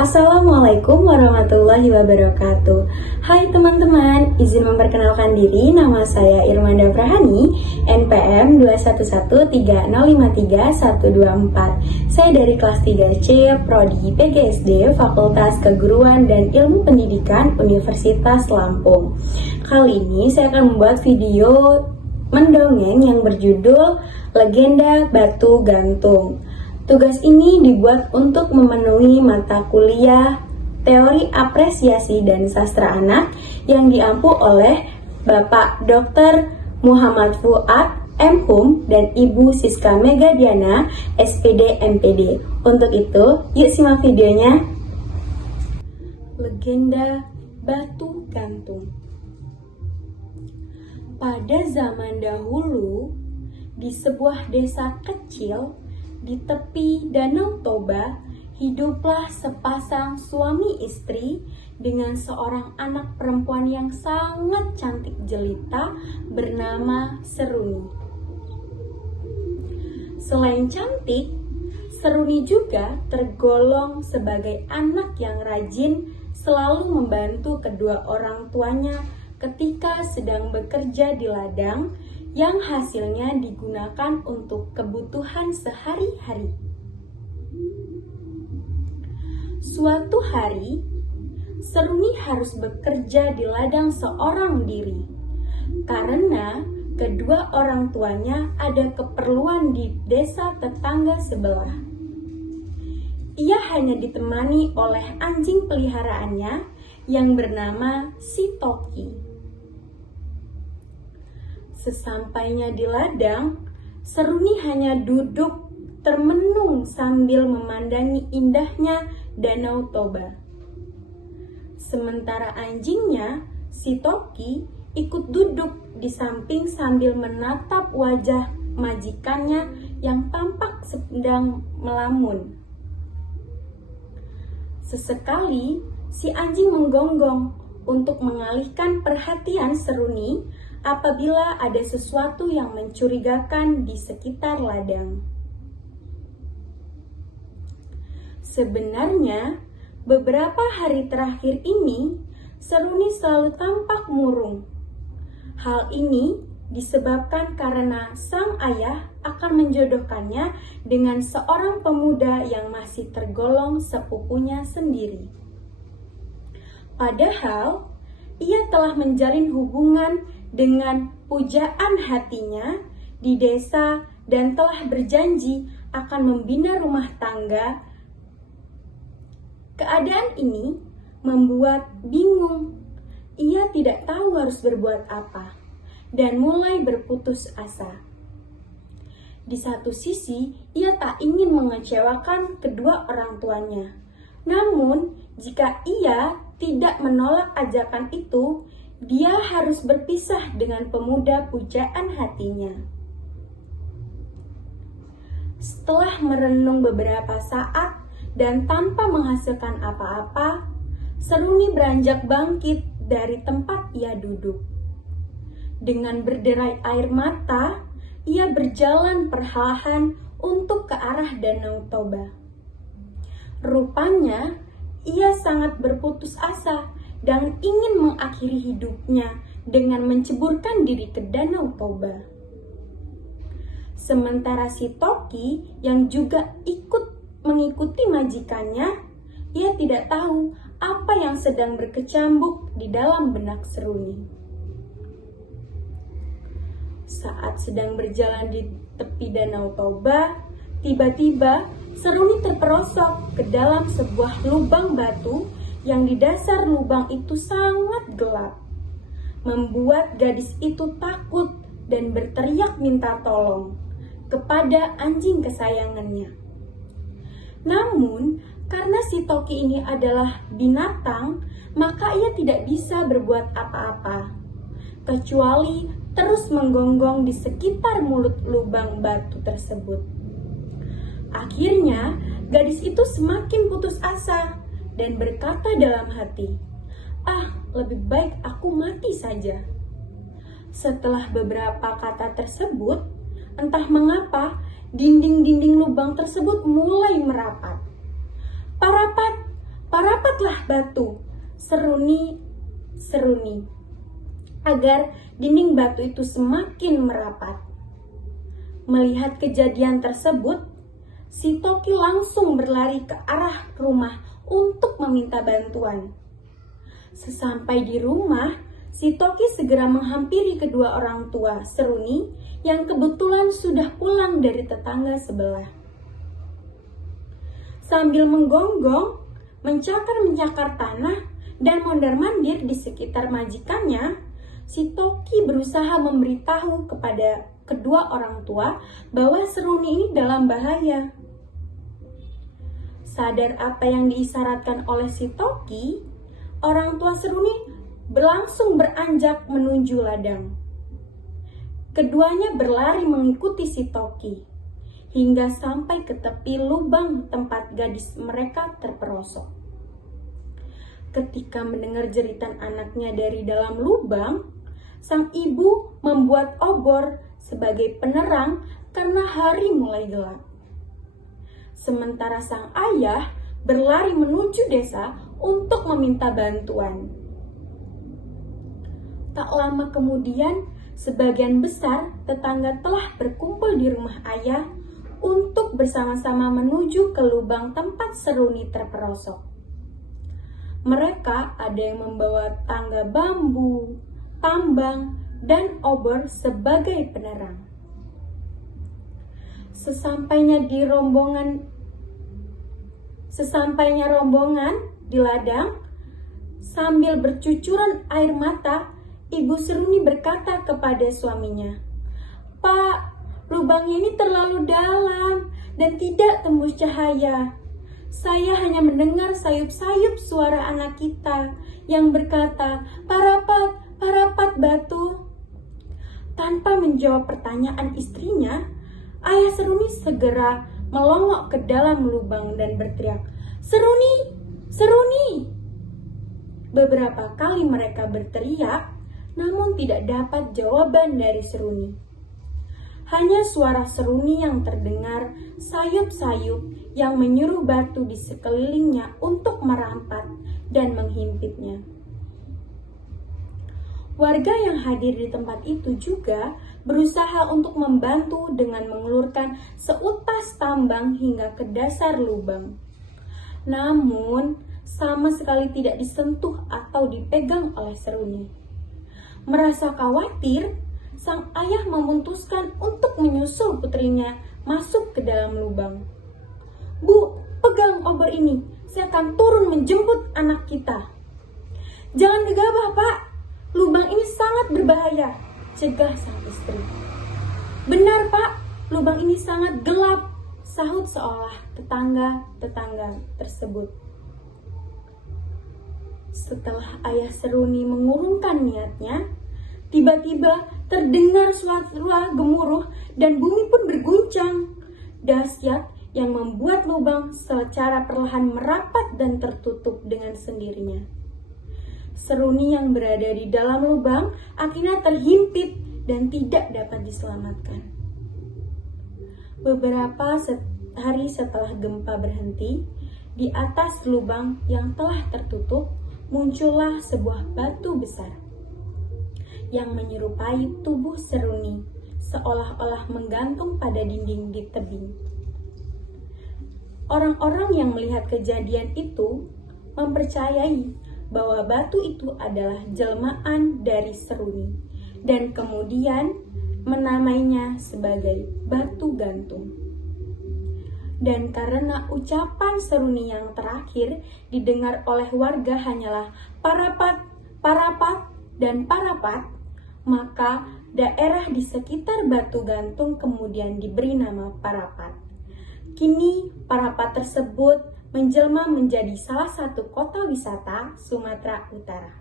Assalamualaikum warahmatullahi wabarakatuh. Hai teman-teman, izin memperkenalkan diri. Nama saya Irmanda Prahani, NPM 2113053-124. Saya dari kelas 3C, Prodi PGSD, Fakultas Keguruan dan Ilmu Pendidikan Universitas Lampung. Kali ini saya akan membuat video mendongeng yang berjudul Legenda Batu Gantung. Tugas ini dibuat untuk memenuhi mata kuliah Teori Apresiasi dan Sastra Anak yang diampu oleh Bapak Dr. Muhammad Fuad, M.Hum, dan Ibu Siska Megadiana, SPD MPD. Untuk itu, yuk simak videonya. Legenda Batu Gantung. Pada zaman dahulu, di sebuah desa kecil di tepi Danau Toba, hiduplah sepasang suami istri dengan seorang anak perempuan yang sangat cantik jelita bernama Seruni. Selain cantik, Seruni juga tergolong sebagai anak yang rajin, selalu membantu kedua orang tuanya ketika sedang bekerja di ladang yang hasilnya digunakan untuk kebutuhan sehari-hari. Suatu hari, Seruni harus bekerja di ladang seorang diri karena kedua orang tuanya ada keperluan di desa tetangga sebelah. Ia hanya ditemani oleh anjing peliharaannya yang bernama si Toki. Sesampainya di ladang, Seruni hanya duduk termenung sambil memandangi indahnya Danau Toba. Sementara anjingnya, si Toki, ikut duduk di samping sambil menatap wajah majikannya yang tampak sedang melamun. Sesekali, si anjing menggonggong untuk mengalihkan perhatian Seruni apabila ada sesuatu yang mencurigakan di sekitar ladang. Sebenarnya, beberapa hari terakhir ini, Seruni selalu tampak murung. Hal ini disebabkan karena sang ayah akan menjodohkannya dengan seorang pemuda yang masih tergolong sepupunya sendiri. Padahal, ia telah menjalin hubungan dengan pujaan hatinya di desa dan telah berjanji akan membina rumah tangga. Keadaan ini membuat bingung. Ia tidak tahu harus berbuat apa dan mulai berputus asa. Di satu sisi, ia tak ingin mengecewakan kedua orang tuanya. Namun, jika ia tidak menolak ajakan itu, dia harus berpisah dengan pemuda pujaan hatinya. Setelah merenung beberapa saat dan tanpa menghasilkan apa-apa, Seruni beranjak bangkit dari tempat ia duduk. Dengan berderai air mata, ia berjalan perlahan untuk ke arah Danau Toba. Rupanya, ia sangat berputus asa dan ingin mengakhiri hidupnya dengan menceburkan diri ke Danau Toba. Sementara si Toki yang juga ikut mengikuti majikannya, ia tidak tahu apa yang sedang berkecambuk di dalam benak Seruni. Saat sedang berjalan di tepi Danau Toba, tiba-tiba Seruni terperosok ke dalam sebuah lubang batu yang di dasar lubang itu sangat gelap, membuat gadis itu takut dan berteriak minta tolong kepada anjing kesayangannya. Namun, karena si Toki ini adalah binatang, maka ia tidak bisa berbuat apa-apa, kecuali terus menggonggong di sekitar mulut lubang batu tersebut. Akhirnya, gadis itu semakin putus asa dan berkata dalam hati, lebih baik aku mati saja. Setelah beberapa kata tersebut, entah mengapa dinding-dinding lubang tersebut mulai merapat. Parapat, rapatlah batu, seruni, agar dinding batu itu semakin merapat. Melihat kejadian tersebut, si Toki langsung berlari ke arah rumah untuk meminta bantuan. Sesampai di rumah, si Toki segera menghampiri kedua orang tua Seruni yang kebetulan sudah pulang dari tetangga sebelah. Sambil menggonggong, mencakar-mencakar tanah, dan mondar-mandir di sekitar majikannya, si Toki berusaha memberitahu kepada kedua orang tua bahwa Seruni ini dalam bahaya. Sadar apa yang diisyaratkan oleh si Toki, orang tua Seruni berlangsung beranjak menuju ladang. Keduanya berlari mengikuti si Toki hingga sampai ke tepi lubang tempat gadis mereka terperosok. Ketika mendengar jeritan anaknya dari dalam lubang, sang ibu membuat obor sebagai penerang karena hari mulai gelap. Sementara sang ayah berlari menuju desa untuk meminta bantuan. Tak lama kemudian, sebagian besar tetangga telah berkumpul di rumah ayah untuk bersama-sama menuju ke lubang tempat Seruni terperosok. Mereka ada yang membawa tangga bambu, tambang, dan obor sebagai penerang. Sesampainya rombongan di ladang, sambil bercucuran air mata, Ibu Seruni berkata kepada suaminya, "Pak, lubangnya ini terlalu dalam dan tidak tembus cahaya. Saya hanya mendengar sayup-sayup suara anak kita yang berkata, 'Parapat batu.'" Tanpa menjawab pertanyaan istrinya, ayah Seruni segera melongok ke dalam lubang dan berteriak, "Seruni! Seruni!" Beberapa kali mereka berteriak, namun tidak dapat jawaban dari Seruni. Hanya suara Seruni yang terdengar, sayup-sayup yang menyuruh batu di sekelilingnya untuk merampat dan menghimpitnya. Warga yang hadir di tempat itu juga berusaha untuk membantu dengan mengulurkan seutas tambang hingga ke dasar lubang. Namun, sama sekali tidak disentuh atau dipegang oleh Seruni. Merasa khawatir, sang ayah memutuskan untuk menyusul putrinya masuk ke dalam lubang. "Bu, pegang obor ini. Saya akan turun menjemput anak kita." "Jangan gegabah, Pak. Lubang ini sangat berbahaya," cegah sang istri. "Benar, Pak. Lubang ini sangat gelap," sahut seolah tetangga-tetangga tersebut. Setelah ayah Seruni mengurungkan niatnya, tiba-tiba terdengar suara gemuruh dan bumi pun berguncang dahsyat yang membuat lubang secara perlahan merapat dan tertutup dengan sendirinya. Seruni yang berada di dalam lubang akhirnya terhimpit dan tidak dapat diselamatkan. Beberapa hari setelah gempa berhenti, di atas lubang yang telah tertutup muncullah sebuah batu besar yang menyerupai tubuh Seruni, seolah-olah menggantung pada dinding di tebing. Orang-orang yang melihat kejadian itu mempercayai bahwa batu itu adalah jelmaan dari Seruni dan kemudian menamainya sebagai batu gantung. Dan karena ucapan Seruni yang terakhir didengar oleh warga hanyalah "parapat, parapat, dan parapat", maka daerah di sekitar batu gantung kemudian diberi nama Parapat. Kini Parapat tersebut menjelma menjadi salah satu kota wisata Sumatera Utara.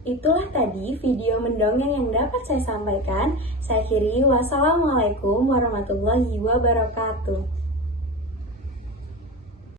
Itulah tadi video mendongeng yang dapat saya sampaikan. Saya akhiri, wassalamualaikum warahmatullahi wabarakatuh.